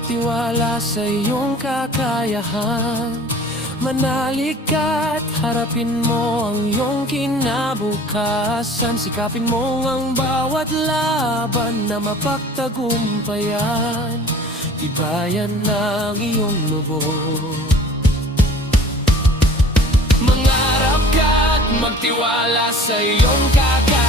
magtiwala sa iyong kakayahan. Manalik ka't harapin mo ang iyong kinabukasan. Sikapin mo ang bawat laban na mapagtagumpayan. Tibayan ng iyong lubog. Mangarap ka't magtiwala sa iyong kakayahan.